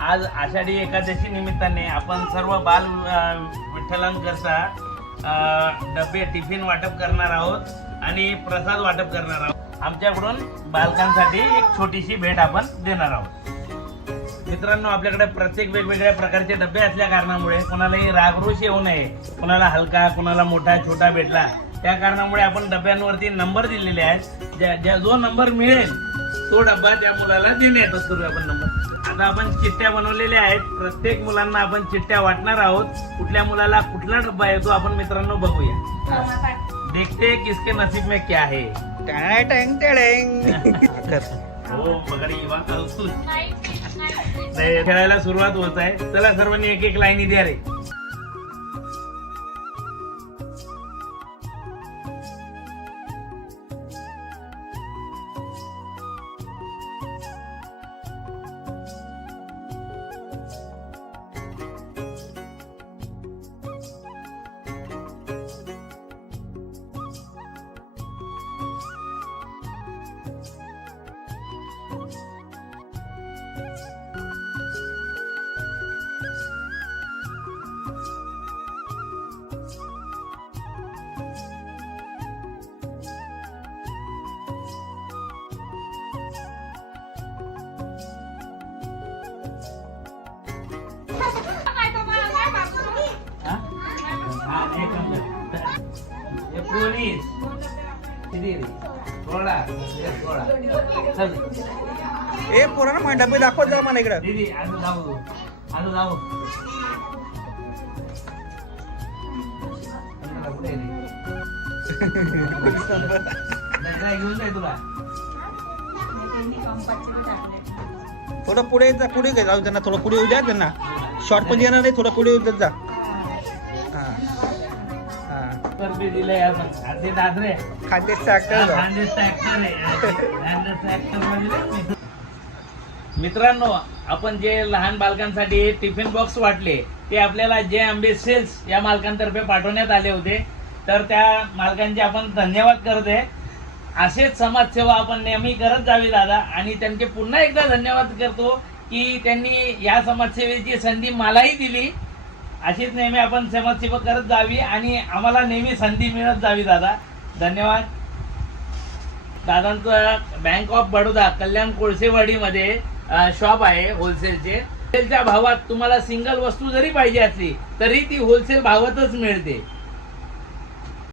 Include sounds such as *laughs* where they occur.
आज आषाढी एकादशी निमित्ताने आपण सर्व बाल अं, विठ्ठलांकरता डबे टिफिन वाटप करणार आहोत आणि प्रसाद वाटप करणार आहोत. आमच्याकडून बालकांसाठी एक छोटीशी भेट आपण देणार आहोत. मित्रांनो आपल्याकडे प्रत्येक वेगवेगळ्या प्रकारचे डबे असल्या कारणामुळे कोणालाही रागरोष येऊ नये. कोणाला हलका कोणाला मोठा छोटा भेटला. त्या कारणामुळे आपण डब्यांवरती नंबर दिलेले आहेत. ज्या ज्या जो नंबर मिळेल तो डब्बा त्या मुलाला देण्यात करू आपण नंबर. आता आपण चिठ्ठ्या बनवलेल्या आहेत. प्रत्येक मुलांना आपण चिठ्ठ्या वाटणार आहोत. कुठल्या मुलाला कुठला डब्बा येतो आपण मित्रांनो बघूया. देखते किसके नसीब में क्या है. टॅङ टॅङ. *laughs* हो खेळायला सुरुवात होत आहे. चला सर्वांनी एक एक लाईनी द्या रे. सोळा सोळा चल ए पोरांना माझे डबे दाखवत जा मला इकडं. दीदी आता जाऊ. आता जाऊ. घेऊन जाय तुला. थोडं पुढे पुढे जाऊ त्यांना थोडं पुढे येऊ द्या त्यांना. शॉर्ट पण येणार नाही थोडं पुढे येऊ जा. आपण असे दादरे. आहे. म्हणजे मित्रांनो आपण जे लहान बालकांसाठी टिफिन बॉक्स वाटले ते आपल्याला जे आंबे सेल्स या मालकांतर्फे पाठवण्यात आले होते तर त्या मालकांचे आपण धन्यवाद करते असेच समाजसेवा आपण नेहमी करत जावी दादा. आणि त्यांचे पुन्हा एकदा धन्यवाद करतो की त्यांनी या समाजसेवेची संधी मलाही दिली. अशीच नेहमी आपण समाजसेवा करत जावी आणि आम्हाला नेहमी संधी मिळत जावी दादा. धन्यवाद. दादांचं बँक ऑफ बडोदा कल्याण कोळसेवाडीमध्ये शॉप आहे होलसेलचे होलसेलच्या भावात तुम्हाला सिंगल वस्तू जरी पाहिजे असली तरी ती होलसेल भावातच मिळते.